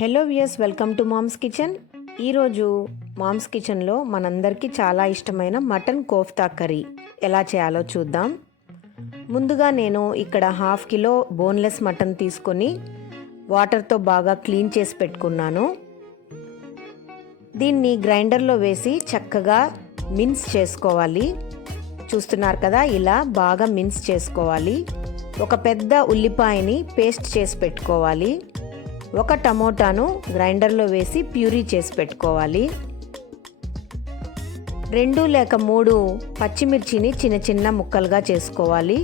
Hello viewers, welcome to mom's kitchen. ఈరోజు mom's కిచెన్లో మనందరికీ చాలా ఇష్టమైన మటన్ కోఫ్తా కర్రీ ఎలా చేయాలో చూద్దాం. ముందుగా నేను ఇక్కడ 1/2 కిలో బోన్లెస్ మటన్ తీసుకొని వాటర్తో బాగా క్లీన్ చేసి పెట్టుకున్నాను. దీన్ని గ్రైండర్లో వేసి చక్కగా మిన్స్ చేసుకోవాలి. చూస్తున్నారు కదా, ఇలా బాగా మిన్స్ చేసుకోవాలి. ఒక పెద్ద ఉల్లిపాయని పేస్ట్ చేసి పెట్టుకోవాలి. ఒక టమోటాను గ్రైండర్లో వేసి ప్యూరీ చేసి పెట్టుకోవాలి. 2 లేక 3 పచ్చిమిర్చిని చిన్న చిన్న ముక్కలుగా చేసుకోవాలి.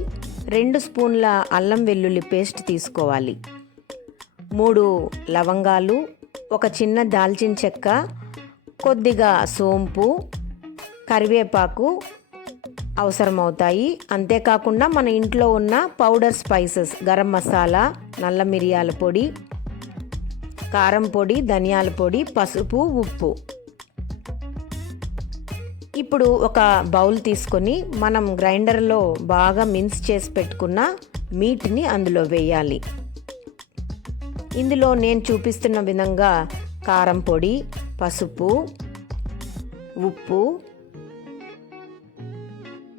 2 స్పూన్ల అల్లం వెల్లుల్లి పేస్ట్ తీసుకోవాలి. 3 లవంగాలు, ఒక చిన్న దాల్చిన చెక్క, కొద్దిగా సోంపు, కరివేపాకు అవసరమవుతాయి. అంతేకాకుండా మన ఇంట్లో ఉన్న పౌడర్ స్పైసెస్ గరం మసాలా, నల్ల మిరియాల పొడి, కారం పొడి, ధనియాల పొడి, పసుపు, ఉప్పు. ఇప్పుడు ఒక బౌల్ తీసుకొని మనం గ్రైండర్లో బాగా మిన్స్ చేసి పెట్టుకున్న మీట్ని అందులో వేయాలి. ఇందులో నేను చూపిస్తున్న విధంగా కారం పొడి, పసుపు, ఉప్పు,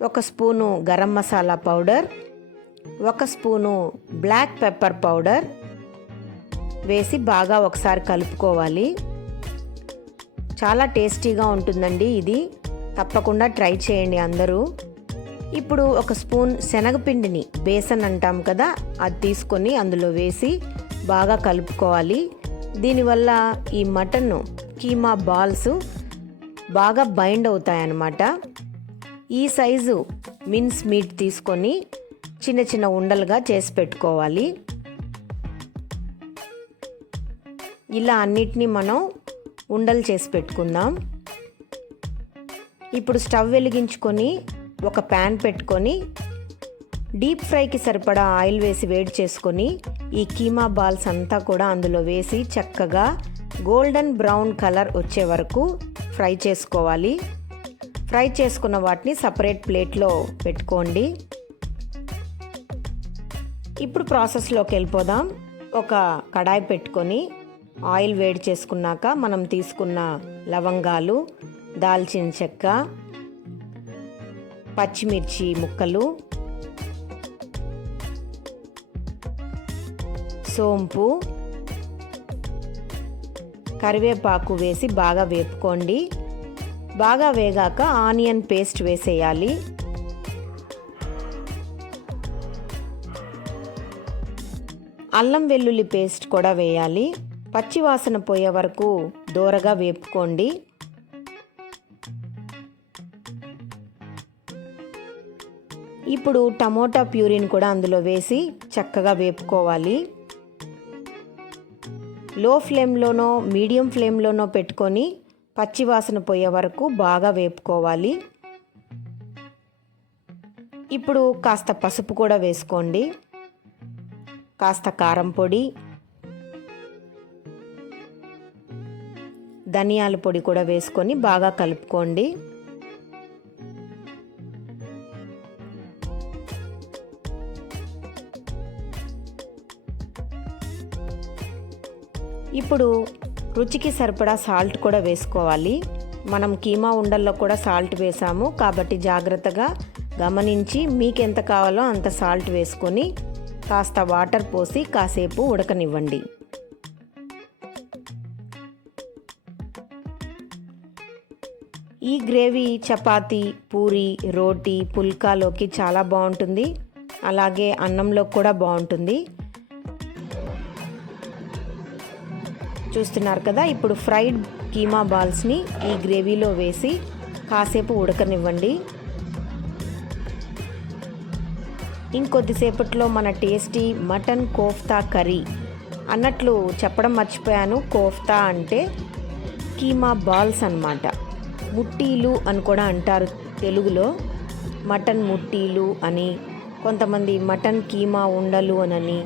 1 spoon garam masala powder, 1 spoon black pepper powder వేసి బాగా ఒకసారి కలుపుకోవాలి. చాలా టేస్టీగా ఉంటుందండి ఇది, తప్పకుండా ట్రై చేయండి అందరూ. ఇప్పుడు 1 స్పూన్ శనగపిండిని, బేసన్ అంటాం కదా, అది తీసుకొని అందులో వేసి బాగా కలుపుకోవాలి. దీనివల్ల ఈ మటన్ కీమా బాల్స్ బాగా బైండ్ అవుతాయన్నమాట. ఈ సైజు మిన్స్ మీట్ తీసుకొని చిన్న చిన్న ఉండలుగా చేసి పెట్టుకోవాలి. ఇలా అన్నిటినీ మనం ఉండలు చేసి పెట్టుకుందాం. ఇప్పుడు స్టవ్ వెలిగించుకొని ఒక ప్యాన్ పెట్టుకొని డీప్ ఫ్రైకి సరిపడా ఆయిల్ వేసి వేడి చేసుకొని ఈ కీమా బాల్స్ అంతా కూడా అందులో వేసి చక్కగా గోల్డెన్ బ్రౌన్ కలర్ వచ్చే వరకు ఫ్రై చేసుకోవాలి. ఫ్రై చేసుకున్న వాటిని సపరేట్ ప్లేట్లో పెట్టుకోండి. ఇప్పుడు ప్రాసెస్లోకి వెళ్ళిపోదాం. ఒక కడాయి పెట్టుకొని ఆయిల్ వేడి చేసుకున్నాక మనం తీసుకున్న లవంగాలు, దాల్చిన చెక్క, పచ్చిమిర్చి ముక్కలు, సోంపు, కరివేపాకు వేసి బాగా వేపుకోండి. బాగా వేగాక ఆనియన్ పేస్ట్ వేసేయాలి. అల్లం వెల్లుల్లి పేస్ట్ కూడా వేయాలి. పచ్చివాసన పోయే వరకు దోరగా వేపుకోండి. ఇప్పుడు టమోటా ప్యూరీని కూడా అందులో వేసి చక్కగా వేపుకోవాలి. లో ఫ్లేమ్లోనో మీడియం ఫ్లేమ్లోనో పెట్టుకొని పచ్చివాసన పోయే వరకు బాగా వేపుకోవాలి. ఇప్పుడు కాస్త పసుపు కూడా వేసుకోండి, కాస్త కారం పొడి, ధనియాల పొడి కూడా వేసుకొని బాగా కలుపుకోండి. ఇప్పుడు రుచికి సరిపడా సాల్ట్ కూడా వేసుకోవాలి. మనం కీమా ఉండల్లో కూడా సాల్ట్ వేసాము కాబట్టి జాగ్రత్తగా గమనించి మీకు ఎంత కావాలో అంత సాల్ట్ వేసుకొని కాస్త వాటర్ పోసి కాసేపు ఉడకనివ్వండి. ఈ గ్రేవీ చపాతి, పూరీ, రోటీ, పుల్కాలోకి చాలా బాగుంటుంది. అలాగే అన్నంలో కూడా బాగుంటుంది. చూస్తున్నారు కదా, ఇప్పుడు ఫ్రైడ్ కీమా బాల్స్ని ఈ గ్రేవీలో వేసి కాసేపు ఉడకనివ్వండి. ఇంకొద్దిసేపట్లో మన టేస్టీ మటన్ కోఫ్తా కర్రీ. అన్నట్లు చెప్పడం మర్చిపోయాను, కోఫ్తా అంటే కీమా బాల్స్ అన్నమాట. ముట్టీలు అని కూడా అంటారు తెలుగులో. మటన్ ముట్టీలు అని, కొంతమంది మటన్ కీమా ఉండలు అని,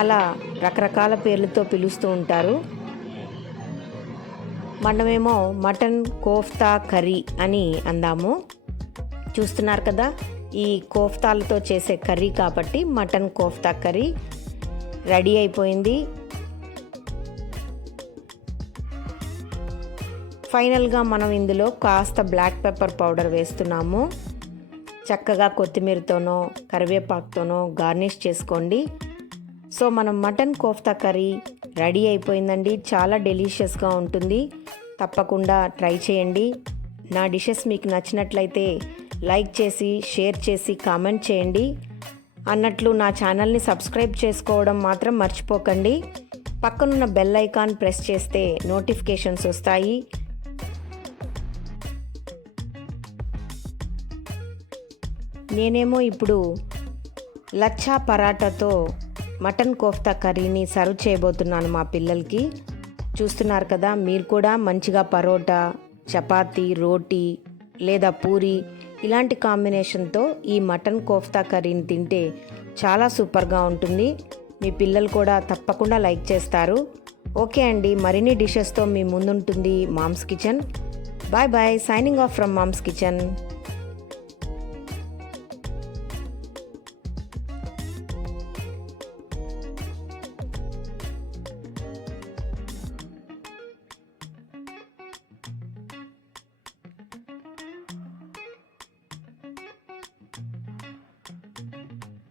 అలా రకరకాల పేర్లతో పిలుస్తూ ఉంటారు. మనమేమో మటన్ కోఫ్తా కర్రీ అని అందాము. చూస్తున్నారు కదా, ఈ కోఫ్తాలతో చేసే కర్రీ కాబట్టి మటన్ కోఫ్తా కర్రీ రెడీ అయిపోయింది. ఫైనల్గా మనం ఇందులో కాస్త బ్లాక్ పెప్పర్ పౌడర్ వేస్తున్నాము. చక్కగా కొత్తిమీరతోనో కరివేపాకుతోనో గార్నిష్ చేసుకోండి. సో మనం మటన్ కోఫ్తా కర్రీ రెడీ అయిపోయిందండి. చాలా డెలీషియస్గా ఉంటుంది. తప్పకుండా ట్రై చేయండి. నా డిషెస్ మీకు నచ్చినట్లయితే లైక్ చేసి షేర్ చేసి కామెంట్ చేయండి. అన్నట్లు నా ఛానల్ని సబ్స్క్రైబ్ చేసుకోవడం మాత్రం మర్చిపోకండి. పక్కనున్న బెల్ ఐకాన్ ప్రెస్ చేస్తే నోటిఫికేషన్స్ వస్తాయి. నేనేమో ఇప్పుడు లచ్చా పరాటాతో మటన్ కోఫ్తా కర్రీని సర్వ్ చేయబోతున్నాను మా పిల్లలకి. చూస్తున్నారు కదా, మీరు కూడా మంచిగా పరోటా, చపాతి, రోటీ లేదా పూరి ఇలాంటి కాంబినేషన్తో ఈ మటన్ కోఫ్తా కర్రీని తింటే చాలా సూపర్గా ఉంటుంది. మీ పిల్లలు కూడా తప్పకుండా లైక్ చేస్తారు. ఓకే అండి, మరిన్ని డిషెస్తో మీ ముందుంటుంది mom's kitchen. Bye bye, signing off from mom's kitchen.